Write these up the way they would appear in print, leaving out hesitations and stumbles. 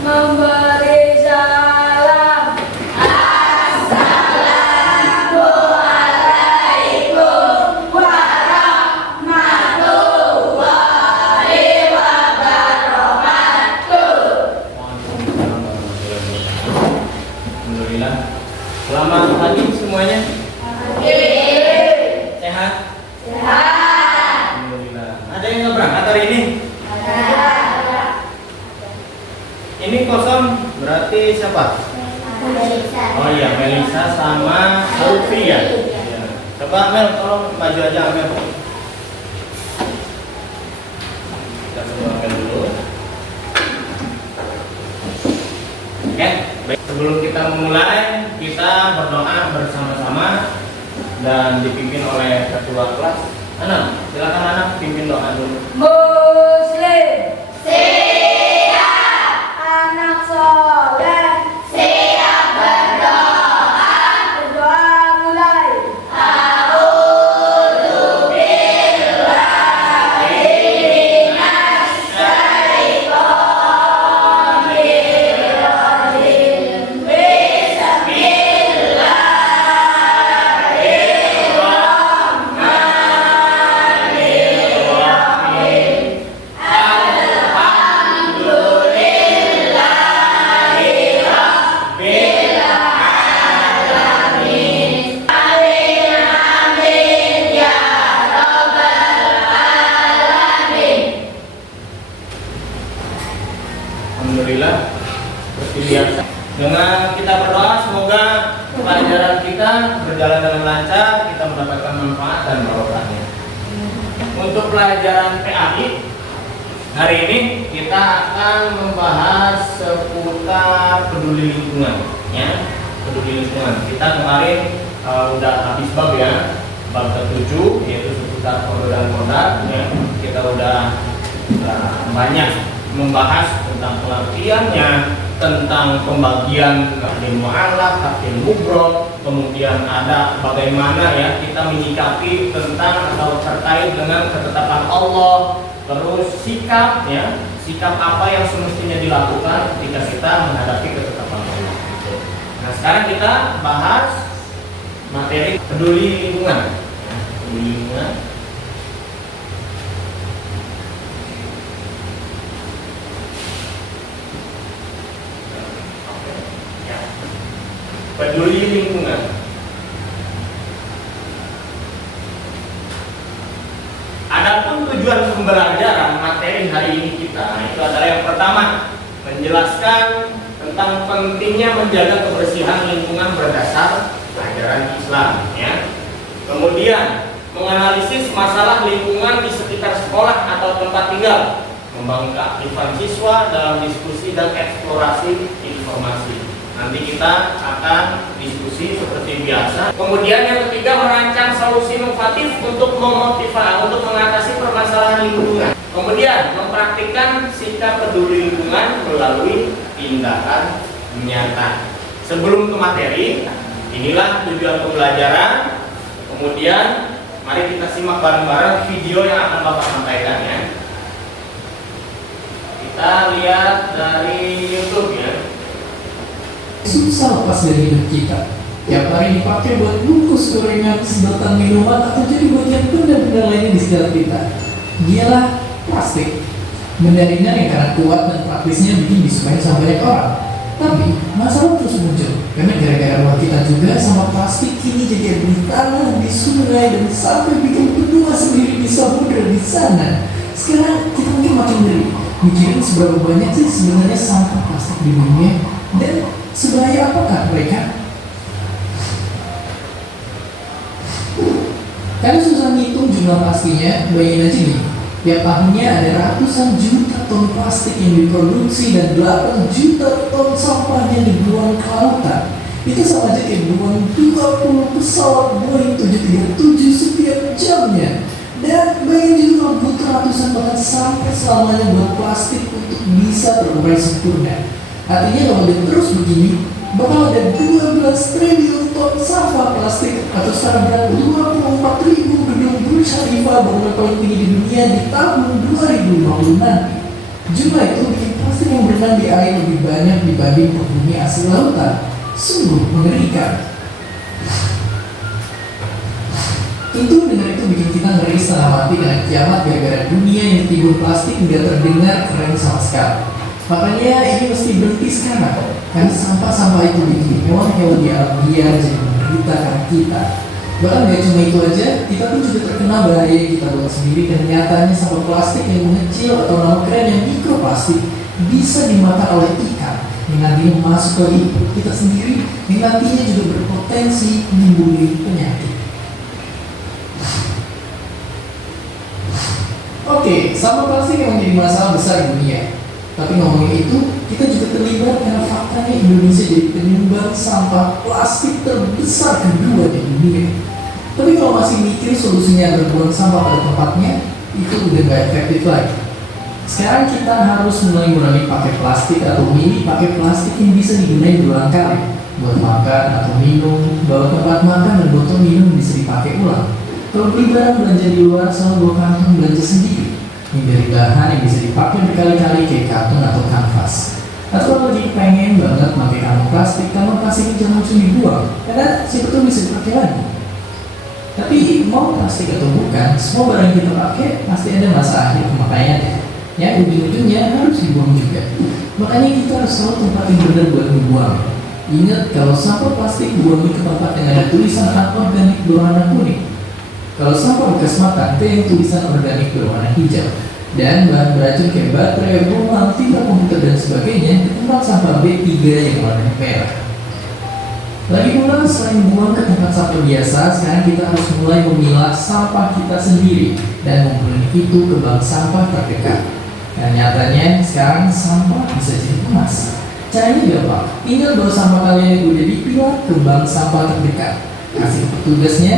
memberi salam. Assalamualaikum warahmatullahi wabarakatuh. Alhamdulillah. Selamat pagi semuanya. Sehat? Sehat. Alhamdulillah. Ada yang nggak berangkat hari ini? Ini kosong berarti siapa? Oh iya, Melisa sama Lutfi ya. Ya. Coba Mel, tolong maju aja Mel. Kita tunggu Mel dulu. Oke, baik. Sebelum kita memulai, kita berdoa bersama-sama dan dipimpin oleh ketua kelas. Anak, silakan anak pimpin doa dulu. Muslim siap, anak soleh siap berdoa. Berdoa mulai. A'udzu billahi minasy syaithanir rajim. Bismillahirrahmanirrahim. Alhamdulillah, seperti biasa. Dengan kita berdoa, semoga pelajaran kita berjalan dengan lancar, kita mendapatkan manfaat dan barokahnya. Untuk pelajaran PAI hari ini kita akan membahas seputar peduli lingkungan, ya. Peduli lingkungan. Kita kemarin udah habis bab ya, bab ke-7 yaitu seputar kode dan kodar. Ya. Kita udah banyak membahas tentang pengertiannya, tentang pembagian takdir mu'allaq, takdir mubrok, kemudian ada bagaimana ya kita menyikapi tentang atau terkait dengan ketetapan Allah, terus sikap ya, sikap apa yang semestinya dilakukan ketika kita menghadapi ketetapan Allah. Nah, sekarang kita bahas materi peduli lingkungan. Ya, peduli lingkungan. Peduli lingkungan. Adapun tujuan pembelajaran materi hari ini kita itu adalah yang pertama, menjelaskan tentang pentingnya menjaga kebersihan lingkungan berdasar ajaran Islam ya. Kemudian menganalisis masalah lingkungan di sekitar sekolah atau tempat tinggal, membangun keaktifan siswa dalam diskusi dan eksplorasi informasi. Nanti kita akan diskusi seperti biasa. Kemudian yang ketiga, merancang solusi inovatif untuk memotivasi, untuk mengatasi permasalahan lingkungan. Kemudian mempraktikkan sikap peduli lingkungan melalui tindakan nyata. Sebelum ke materi, inilah tujuan pembelajaran. Kemudian mari kita simak bareng-bareng video yang akan Bapak sampaikan ya. Kita lihat dari YouTube ya. Susah lepas dari hidup kita. Tiap hari dipakai buat bungkus gorengan, sedotan minuman, atau jadi bagian benda-benda lainnya di sekitar kita. Dialah plastik. Benda ringan yang karena kuat dan praktisnya bikin disukai sama banyak orang. Tapi masalah terus muncul karena gara-gara ulah kita juga sama plastik kini jadi di tanah, di sungai, dan sampai bikin benua sendiri di samudra di sana. Sekarang kita mungkin makin ngeri mikirin seberapa banyak sih sebenarnya sampah plastik di dunia dan sebahaya apakah mereka? Karena susah ngitung jumlah pastinya, bayangin aja nih, tiap tahunnya ada ratusan juta ton plastik yang diproduksi dan 8 juta ton sampah yang dibuang ke lautan. Itu sama aja kayak buang 20 pesawat Boeing 737 setiap jamnya. Dan bayangin juga kalau butuh ratusan bahkan sampai selamanya buat plastik untuk bisa berurai sempurna. Artinya kalau dia terus begini, bakal ada 12 triliun ton sampah plastik atau setara berat 24.000 gedung Burj Khalifa bangunan paling tinggi di dunia di tahun 2050 nanti. Jumlah itu bikin plastik yang berenang di air lebih banyak dibanding penghuni asli lautan. Sungguh mengerikan. Tentu dengar itu bikin kita ngeri setengah mati dengan kiamat gara-gara dunia yang ditimbun plastik nggak terdengar keren sama sekali. Makanya ini mesti berhenti sekarang. Karena sampah-sampah itu bikin hewan-hewan di alam liar jadi menderita karena kita. Bahkan gak cuma itu aja, kita pun juga terkena bahaya yang kita buat sendiri. Dan nyatanya sampah plastik yang mengecil atau nama keren yang mikroplastik bisa dimakan oleh ikan yang nantinya masuk ke hidup kita sendiri, yang nantinya juga berpotensi menimbulkan penyakit. Oke, sampah plastik memang jadi masalah besar di dunia. Tapi ngomongin itu, kita juga terlibat karena faktanya Indonesia jadi penyumbang sampah plastik terbesar kedua di dunia. Tapi kalau masih mikir solusinya agar buang sampah pada tempatnya, itu udah gak efektif lagi. Sekarang kita harus mulai mengurangi pakai plastik atau milih pakai plastik yang bisa digunakan berulang kali. Buat makan atau minum, bawa tempat makan dan botol minum bisa dipakai ulang. Kalau beli barang belanja di luar, selalu bawa kantong belanja sendiri. Hindari bahan yang bisa dipakai berkali-kali kayak karton atau kanvas. Atau kalau lagi pengen banget pakai kantong plastik jangan langsung dibuang, karena siapa tahu bisa dipakai lagi. Tapi mau plastik atau bukan, semua barang yang kita pakai pasti ada masa akhir pemakaiannya. Ya, ujung-ujungnya harus dibuang juga. Makanya kita harus selalu tempat yang benar buat dibuang. Ingat kalau sampah plastik dibuang ke tempat yang ada tulisan anorganik berwarna kuning. Kalau sampah bekas makan, itu yang tulisan organik berwarna hijau. Dan bahan beracun kayak baterai, bom, tinta komputer dan sebagainya ke tempat sampah B3 yang warnanya merah. Lagi pula, selain buang ke tempat sampah biasa, sekarang kita harus mulai memilah sampah kita sendiri dan mengumpulkan itu ke bank sampah terdekat. Dan nyatanya sekarang sampah bisa jadi emas. Caranya gampang, tinggal bawa sampah kalian yang udah dipilah ke bank sampah terdekat. Kasih petugasnya,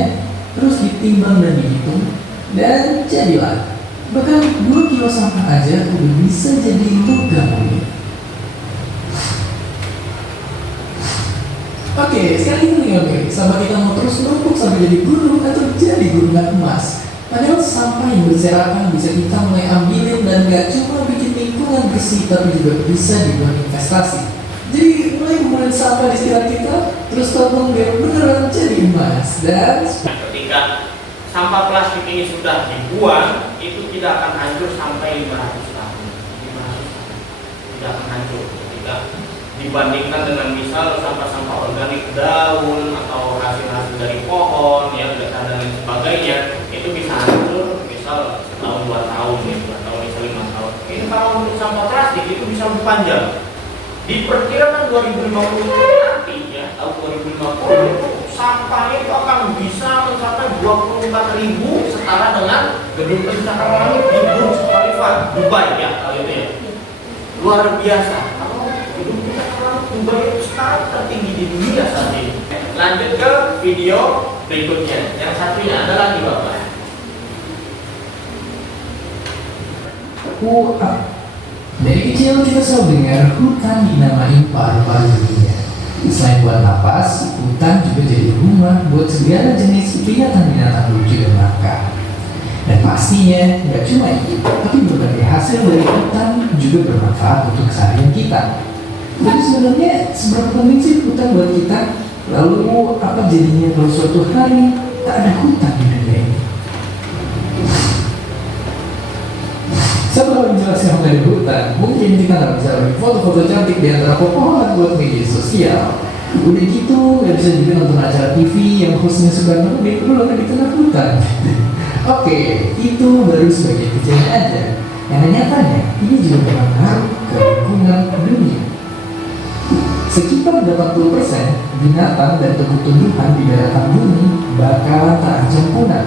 terus ditimbang dan dihitung, dan jadilah. Bahkan 2 kilo sampah aja udah bisa jadi logam mulia. Oke, sekarang kita tinggal milih, sampah kita mau terus numpuk sampai jadi gunung atau jadi gunungan emas. Padahal sampah yang berserakan bisa kita mulai ambilin dan gak cuma bikin lingkungan bersih, tapi juga bisa dibuat investasi. Jadi mulai kumpulin sampah di sekitar kita, terus tolong biar beneran jadi emas. Dan ketika sampah plastik ini sudah dibuang, itu tidak akan hancur sampai 500 tahun. 500 tahun tidak akan hancur. Ketika dibandingkan dengan misal sampah-sampah organik daun atau hasil-hasil dari pohon, ya dan lain sebagainya, itu bisa hancur misal setahun 2 tahun, gitu, atau misal 5 tahun. Ini kalau untuk sampah plastik itu bisa lebih panjang. Diperkirakan 2050 nanti, ya tahun 2050 sampahnya itu akan bisa mencapai 24.000, setara dengan gedung pencakar langit di Burj Khalifa Dubai, ya kalau itu ya. Luar biasa. Kalau gedung pencakar langit Dubai itu sekarang tertinggi di dunia saat ini. Lanjut ke video berikutnya. Yang satunya ada lagi Bapak. Dari kecil kita selalu dengar hutan dinamain paru-paru dunia. Selain buat napas, hutan juga jadi rumah buat segala jenis binatang-binatang lucu dan langka. Dan pastinya nggak cuma itu, tapi berbagai hasil dari hutan juga bermanfaat untuk keseharian kita. Jadi sebenarnya seberapa penting sih hutan buat kita? Lalu apa jadinya kalau suatu hari tak ada hutan di dunia ini? Setelah menjelaskan mengenai hutan, mungkin kita nggak bisa lagi foto-foto cantik di antara pepohonan buat media sosial. Udah gitu, nggak bisa juga nonton acara TV yang hostnya suka ngebut dulu di tengah hutan. Oke, itu baru sebagian kecilnya aja. Yang nyatanya, ini juga berpengaruh ke lingkungan dunia. Sekitar 80% binatang dan tumbuh-tumbuhan di daratan bumi bakalan terancam punah.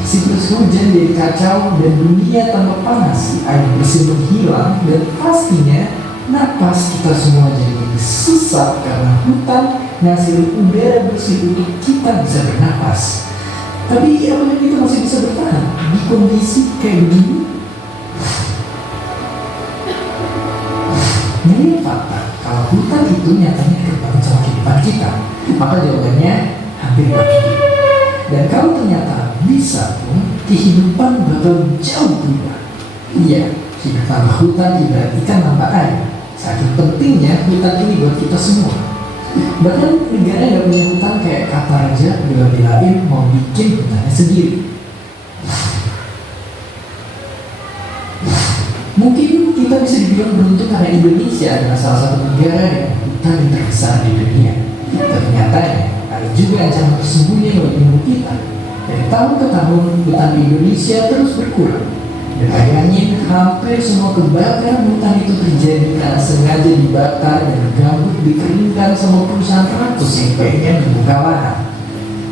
Siklus hujan jadi kacau dan dunia tambah panas, air bersih menghilang, dan pastinya napas kita semua jadi sesak karena hutan ngasih udara bersih untuk kita bisa bernapas. Tapi apakah kita masih bisa bertahan di kondisi kayak begini? Ini fakta, kalau hutan itu nyatanya dekat sama kehidupan kita, maka jawabannya hampir gak mungkin. Dan kalau ternyata bisa pun, kehidupan bakal jauh berubah. Iya, Jika tanpa hutan ibarat ikan tanpa air. Saking pentingnya hutan ini buat kita semua. Bahkan negara yang punya hutan kayak Qatar aja bela-belain mau bikin hutannya sendiri. Mungkin kita bisa dibilang beruntung karena Indonesia adalah salah satu negara dengan hutan yang terbesar di dunia. Tapi nyatanya ada juga ancaman tersembunyi yang menunggu kita. Dari tahun ke tahun hutan di Indonesia terus berkurang. Dan akhirnya hampir semua kebakaran hutan itu terjadi karena sengaja dibakar dan gambut dikeringkan sama perusahaan rakus yang pengen membuka lahan.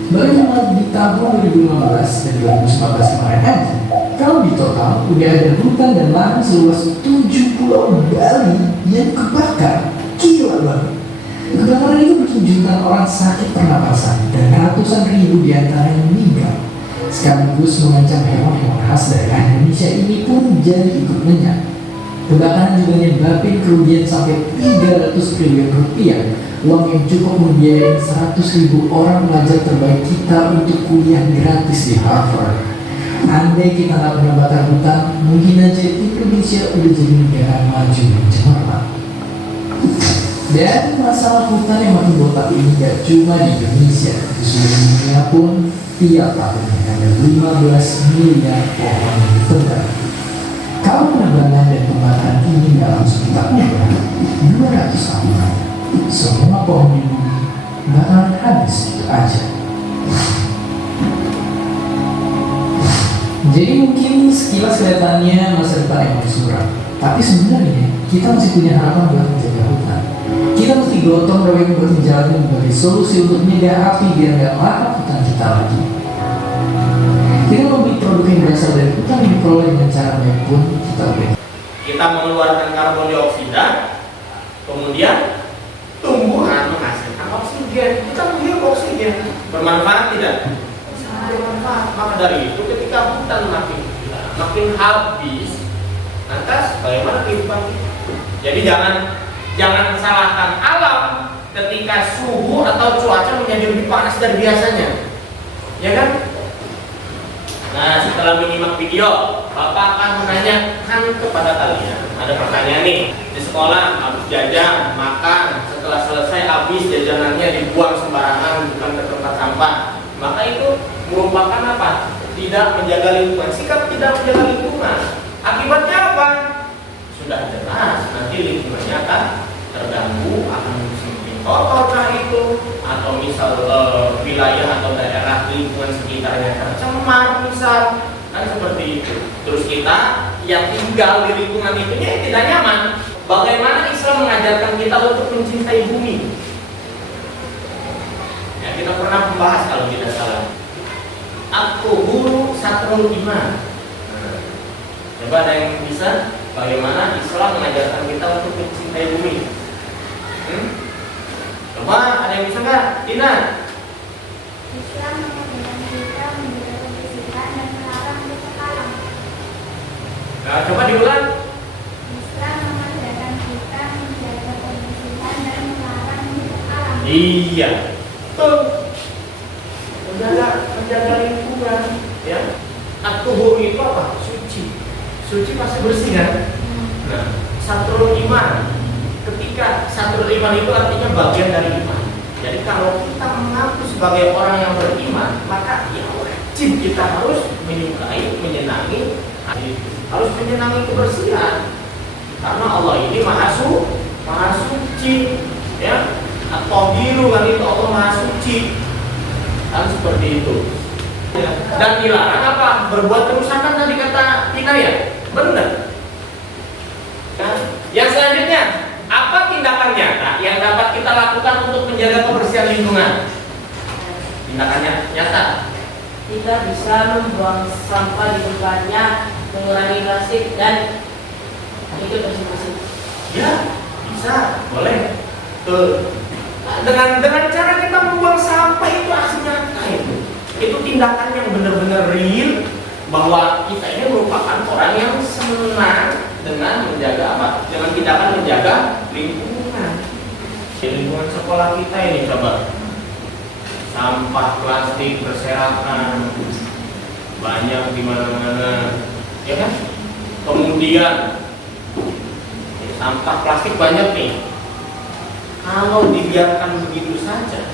Baru cuma di tahun 2015 dan 2019 kemarin aja, kalau di total udah ada hutan dan lahan seluas 7 pulau Bali yang kebakar. Gila banget. Kebakaran itu bikin jutaan orang sakit pernapasan dan ratusan ribu diantaranya meninggal. Sekaligus mengancam hewan-hewan khas daerah Indonesia ini pun jadi ikut lenyap. Kebakaran juga nyebabin kerugian sampai 300 triliun rupiah, uang yang cukup membiayai 100.000 orang pelajar terbaik kita untuk kuliah gratis di Harvard. Andai kita nggak pernah bakar hutan, mungkin aja Indonesia udah jadi negara maju yang cemerlang. Dan masalah hutan yang makin botak ini gak cuma di Indonesia, di seluruh dunia pun tiap tahunnya ada 15 miliar pohon yang ditebang. Kalau penebangan dan pembakaran ini nggak langsung kita ubah, 200 tahun lagi, semua pohon di bumi bakalan habis gitu aja. Jadi mungkin sekilas kelihatannya masa depan emang suram, tapi sebenarnya kita masih punya harapan buat menjaga hutan. Kita mesti gotong royong buat menjalankan berbagai solusi untuk menyegah api biar nggak lahap hutan kita lagi. Kita membeli produk yang berasal dari hutan yang diperoleh dengan cara baik pun kita beli. Kita mengeluarkan karbon dioksida, kemudian tumbuhan menghasilkan oksigen. Kita menghirup oksigen. Bermanfaat tidak? Sangat bermanfaat. Maka dari itu ketika hutan makin habis, lantas bagaimana kehidupan kita? Jadi jangan salahkan alam ketika suhu atau cuaca menjadi lebih panas dari biasanya, ya kan? Nah, setelah menyimak video, Bapak akan menanyakan kepada kalian. Ada pertanyaan nih, di sekolah habis jajan, makan, setelah selesai habis jajanannya dibuang sembarangan, bukan ke tempat sampah. Maka itu merupakan apa? Tidak menjaga lingkungan, sikap tidak menjaga lingkungan. Akibatnya apa? Sudah jelas, nanti lingkungannya akan terganggu, akan semakin kotor itu, atau misal wilayah atau daerah lingkungan sekitarnya tercemar misal, kan seperti itu. Terus kita yang tinggal di lingkungan itunya tidak nyaman. Bagaimana Islam mengajarkan kita untuk mencintai bumi? Ya, kita pernah membahas kalau tidak salah. At-tuhuru satrul iman. Coba ada yang bisa? Bagaimana Islam mengajarkan kita untuk mencintai bumi? Coba ada yang bisa nggak? Tina? Islam mengajarkan kita menjaga kebersihan dan melarang rusak alam. Nah, coba diulang. Islam mengajarkan kita menjaga kebersihan dan melarang rusak alam. Iya, tuh menjaga lingkungan, ya. At-tuhur itu apa? Suci pasti bersih kan? Nah, satrul iman. Ketika satrul iman itu artinya bagian dari iman. Jadi kalau kita mengaku sebagai orang yang beriman, maka ya wajib kita harus menyukai, menyenangi, harus menyenangi kebersihan. Karena Allah ini maha suci, ya. At-tahiru kan itu Allah maha suci. Kan seperti itu. Dan dilarang apa? Berbuat kerusakan tadi kata Tina ya? Benar. Nah, yang selanjutnya, apa tindakan nyata yang dapat kita lakukan untuk menjaga kebersihan lingkungan? Tindakannya nyata. Kita bisa membuang sampah di tempatnya, mengurangi plastik dan itu bersih-bersih. Ya, bisa, boleh. Tuh. Dengan cara kita membuang sampah itu aslinya itu. Itu tindakan yang benar-benar real bahwa kita ini merupakan orang yang senang dengan menjaga apa? Dengan tindakan menjaga lingkungan. Di lingkungan sekolah kita ini coba sampah plastik berserakan banyak di mana-mana, ya kan? Kemudian sampah plastik banyak nih. Kalau dibiarkan begitu saja,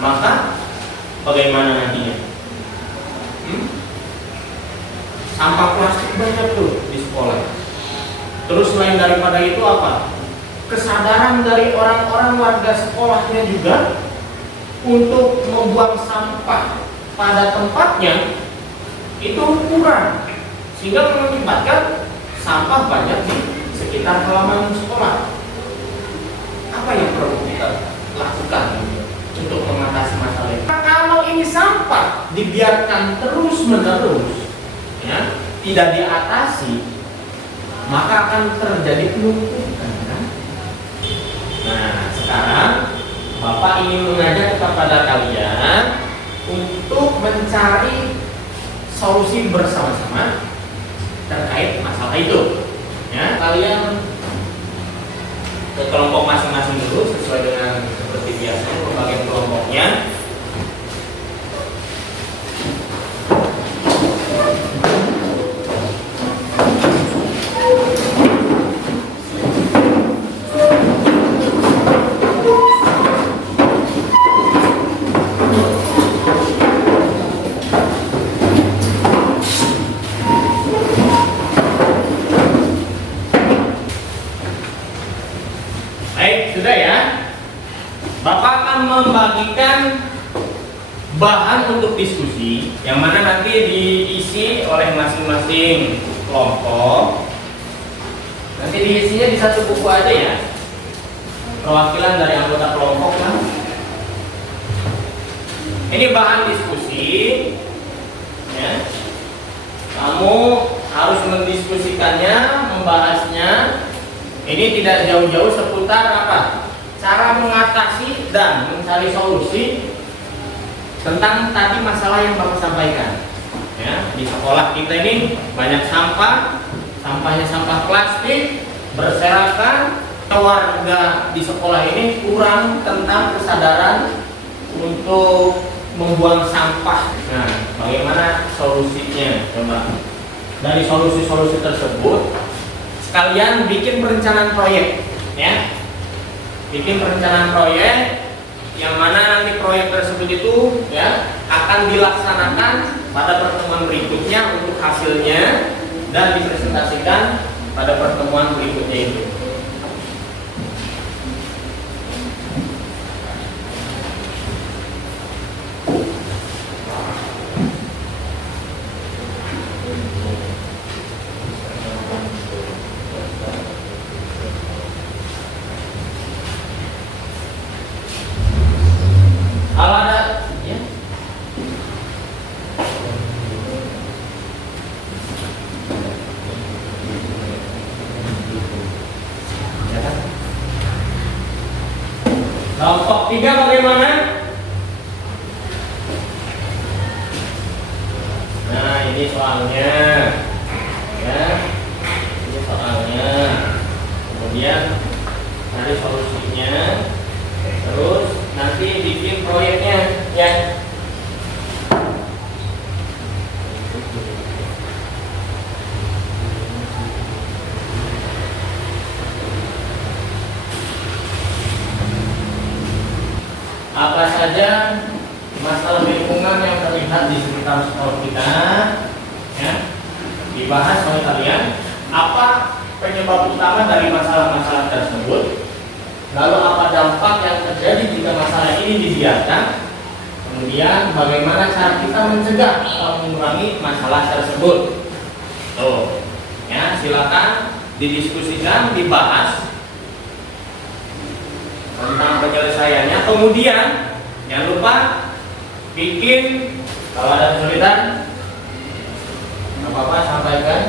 maka bagaimana nantinya? Sampah plastik banyak tuh di sekolah. Terus selain daripada itu apa? Kesadaran dari orang-orang warga sekolahnya juga untuk membuang sampah pada tempatnya itu kurang, sehingga mengakibatkan sampah banyak di sekitar halaman sekolah. Apa yang perlu kita lakukan untuk mengatasi masalah ini? Kalau ini sampah dibiarkan terus-menerus, ya, tidak diatasi, maka akan terjadi penumpukan. Kan? Nah, sekarang Bapak ingin mengajak kepada kalian untuk mencari solusi bersama-sama terkait masalah itu. Ya, kalian ke kelompok masing-masing dulu sesuai dengan seperti biasanya pembagian kelompoknya. Sudah ya, Bapak akan membagikan bahan untuk diskusi yang mana nanti diisi oleh masing-masing kelompok. Nanti diisinya di satu buku aja ya, perwakilan dari anggota kelompok kan. Ini bahan diskusi ya. Kamu harus mendiskusikannya, membahasnya. Ini tidak jauh-jauh seputar apa? Cara mengatasi dan mencari solusi tentang tadi masalah yang Bapak sampaikan. Ya, di sekolah kita ini banyak sampah, sampahnya sampah plastik, berserakan. Warga di sekolah ini kurang tentang kesadaran untuk membuang sampah. Nah, bagaimana solusinya? Coba dari solusi-solusi tersebut kalian bikin perencanaan proyek, ya. Bikin perencanaan proyek yang mana nanti proyek tersebut itu ya akan dilaksanakan pada pertemuan berikutnya untuk hasilnya dan dipresentasikan pada pertemuan berikutnya itu. Kalau ada ya. Kelompok 3 bagaimana? Nah, ini soalnya. Ya. Ini soalnya. Kemudian cari solusinya. Terus nanti bikin proyeknya ya. Apa saja masalah lingkungan yang terlihat di sekitar sekolah kita ya, dibahas oleh kalian. Apa penyebab utama dari masalah-masalah tersebut? Lalu apa dampak yang terjadi jika masalah ini dibiarkan? Kemudian bagaimana cara kita mencegah atau mengurangi masalah tersebut? Tuh, ya silakan didiskusikan, dibahas tentang penyelesaiannya. Kemudian jangan lupa bikin, kalau ada kesulitan, apa-apa sampaikan.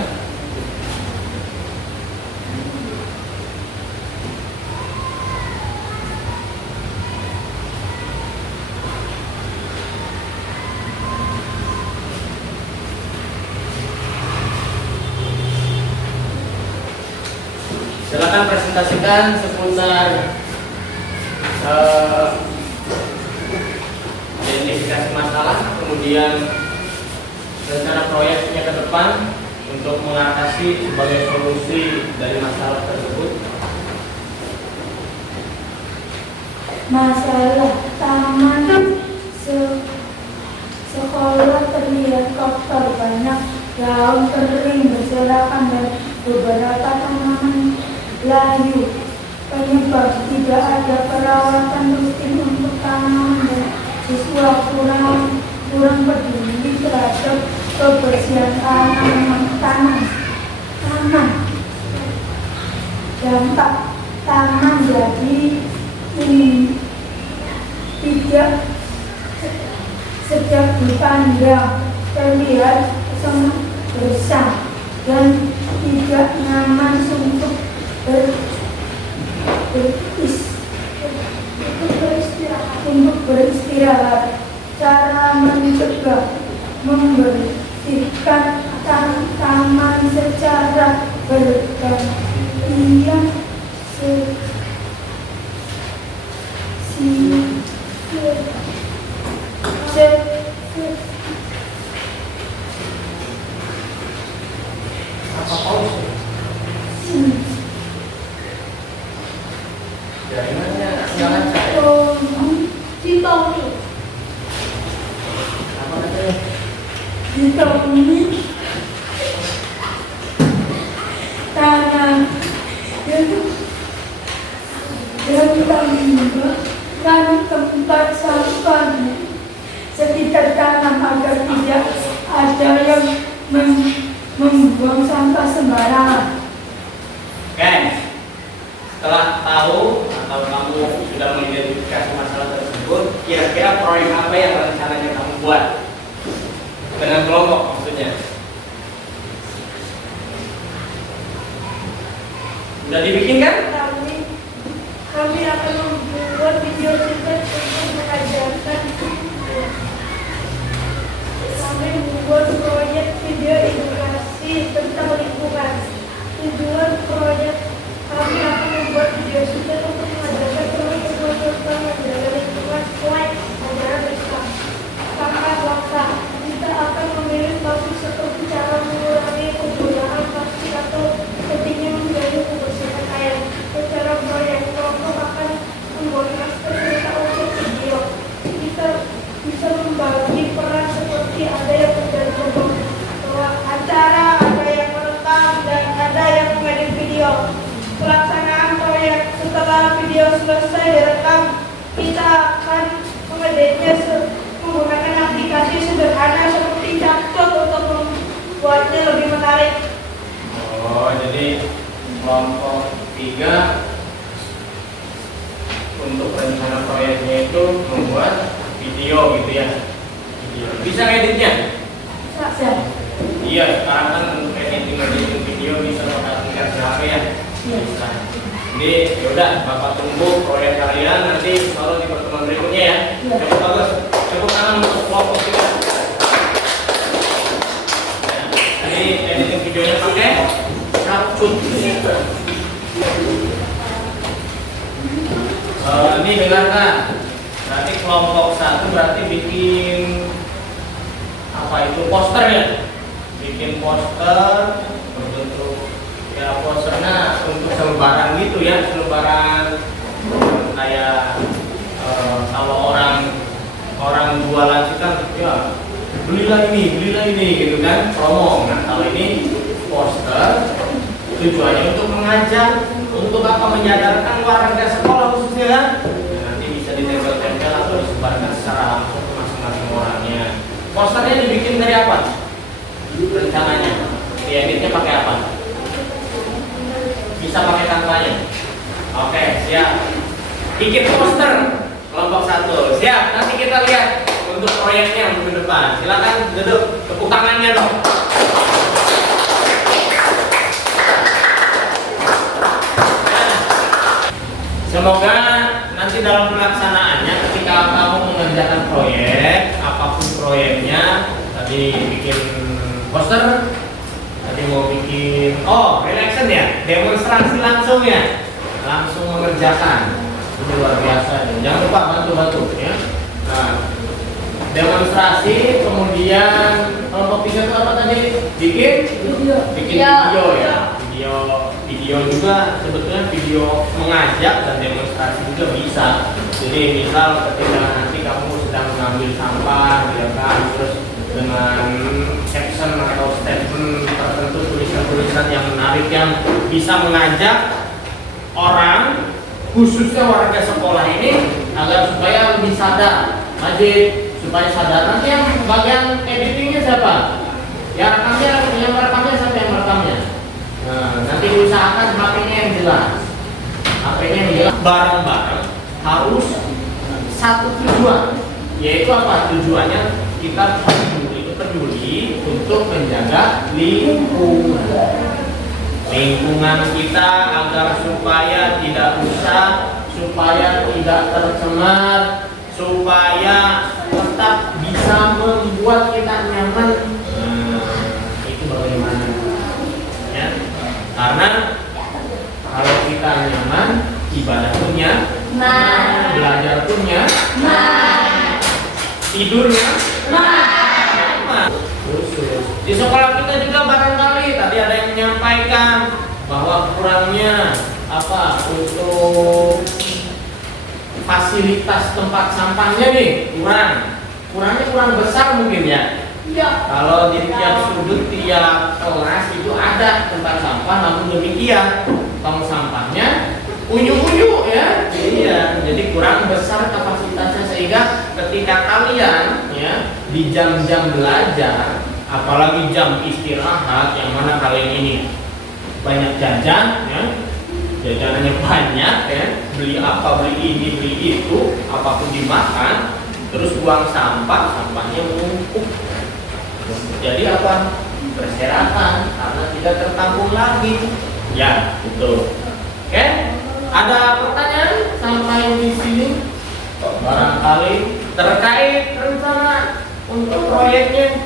Silakan presentasikan seputar identifikasi masalah, kemudian rencana proyeknya ke depan, untuk mengatasi sebagai solusi dari masalah tersebut? Masalah taman sekolah terlihat kotor, banyak daun kering berserakan dan beberapa tanaman layu. Penyebab tidak ada perawatan rutin untuk tanaman dan siswa kurang peduli terhadap kebersihan taman. Dampak taman jadi ini tidak sejak dipandang terlihat sangat gersang dan tidak nyaman untuk beristirahat. Cara mencegah membersihkan taman secara bergantian Apa paus? Jaringannya jangan saya. Apa namanya? Dan tempat sampah sekitar tanam agar tidak ada yang membuang sampah sembarangan. Oke, setelah tahu atau kamu sudah mengidentifikasi masalah tersebut, kira-kira proyek apa yang rencananya kamu buat dengan kelompok maksudnya? Sudah dibikin kan? Kami akan membuat video singkat untuk mengajarkan. Kami membuat proyek video edukasi tentang lingkungan. Tujuan proyek kami akan membuat video singkat untuk mengajarkan teman-teman tentang menjaga lingkungan sesuai ajaran Islam. Sampah bangsa, kita akan memilih topik seperti cara mengurangi penggunaan plastik atau pentingnya menjaga kebersihan air. Secara proyek kelompok akan membuat masker serta untuk video. Kita bisa membagi peran seperti ada yang menjadi pembawa acara, ada yang merekam, dan ada yang mengedit video. Pelaksanaan proyek setelah video selesai direkam, kita akan mengeditnya menggunakan aplikasi sederhana seperti CapCut untuk membuatnya lebih menarik. Oh, jadi kelompok 3 untuk rencana proyeknya itu membuat video gitu ya. Bisa editnya? Bisa. Iya, sekarang kan untuk editing video bisa pakai aplikasi HP ya. Bisa. Jadi yaudah, Bapak tunggu proyek kalian nanti baru di pertemuan berikutnya ya. Cukup bagus. Tepuk tangan untuk kelompok 3. Ini editing videonya pakai CapCut. Ini dengarkan. Berarti kelompok 1 berarti bikin apa itu poster ya? Bikin poster berbentuk ya posternya untuk selebaran gitu ya, selebaran kayak kalau orang jualan sih kan ya belilah ini gitu kan, promo. Nah kalau ini poster tujuannya untuk mengajak, untuk apa, menyadarkan warga sekolah khususnya kan. Nah, nanti bisa ditempel-tempel atau disebarkan secara langsung ke masing-masing orangnya. Posternya dibikin dari apa? Rencananya dieditnya pakai apa? Bisa pakai Canva-nya. Oke, siap. Bikin poster kelompok 1. Siap. Nanti kita lihat untuk proyeknya minggu depan. Silakan duduk, tepuk tangannya dong. Semoga nanti dalam pelaksanaannya ketika kamu mengerjakan proyek, apapun proyeknya, tadi bikin poster, tadi mau bikin relaxation ya, demonstrasi langsung ya, langsung mengerjakan. Itu luar biasa. Jangan lupa bantu-bantu ya. Nah, demonstrasi, kemudian kelompok 3 itu apa tadi? Bikin Video. video ya. Video juga sebetulnya video mengajak dan demonstrasi juga bisa. Jadi misal ketika nanti kamu sedang mengambil sampah, ya kan, terus dengan caption atau statement tertentu, tulisan-tulisan yang menarik yang bisa mengajak orang, khususnya warga sekolah ini agar supaya lebih sadar, Majid, supaya sadar. Nanti yang bagian editingnya siapa? Yang merekamnya siapa yang merekamnya? Nah, nanti diusahakan HP-nya yang jelas. HP-nya yang jelas. Bareng-bareng harus satu tujuan, yaitu apa? Tujuannya kita peduli untuk menjaga lingkungan kita agar supaya tidak rusak, supaya tidak tercemar, supaya tetap bisa membuat kita nyaman. Itu bagaimana? Ya, karena kalau kita nyaman, ibadah punya, belajar punya, tidurnya, di sekolah kita juga barangkali tadi ada yang menyampaikan bahwa kurangnya apa untuk fasilitas tempat sampahnya nih kurangnya kurang besar mungkin ya. Kalau di tiap sudut tiap kelas itu ada tempat sampah, namun demikian tong sampahnya unyu-unyu ya. Iya, jadi kurang besar kapasitasnya sehingga ketika kalian ya di jam-jam belajar, apalagi jam istirahat yang mana kalian ini banyak jajan ya, jajanannya banyak ya, beli apa, beli ini, beli itu, apapun dimakan, terus buang sampahnya menumpuk. Jadi apa? Berserakan karena tidak tertampung lagi. Ya, betul. Oke? Ada pertanyaan sampai di sini? Barangkali terkait rencana untuk proyeknya?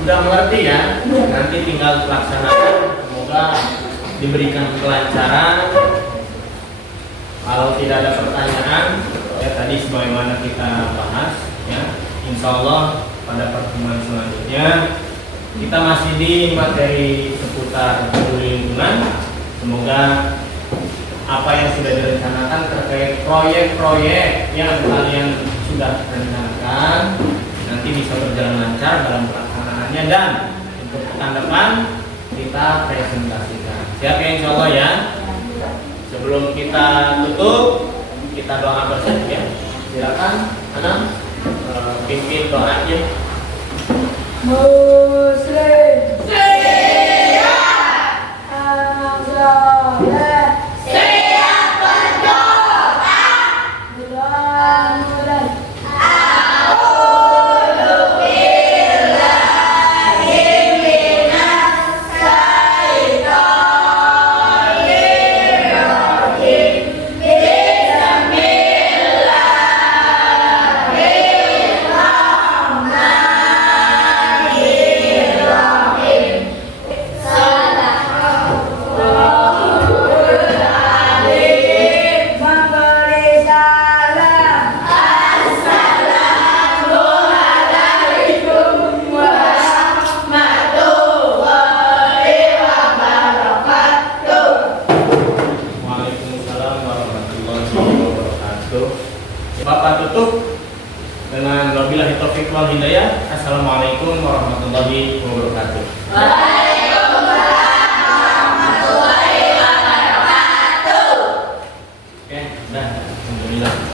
Udah mengerti ya? Nanti tinggal laksanakan. Semoga diberikan kelancaran. Kalau tidak ada pertanyaan, ya tadi sebagaimana kita bahas, ya, insya Allah pada pertemuan selanjutnya kita masih di materi seputar peduli lingkungan. Semoga apa yang sudah direncanakan terkait proyek-proyek yang kalian sudah rencanakan nanti bisa berjalan lancar dalam pelaksanaannya, dan untuk pekan depan kita presentasikan. Siap ya insya Allah ya. Sebelum kita tutup, kita doa bersama ya. Silakan Anam pimpin doanya. Muslim anak soleh siap berdoa mulai Bapak tutup dengan wabillahi taufiq wal hidayah. Assalamualaikum warahmatullahi wabarakatuh. Waalaikumsalam warahmatullahi wabarakatuh. Oke, dah. Alhamdulillah.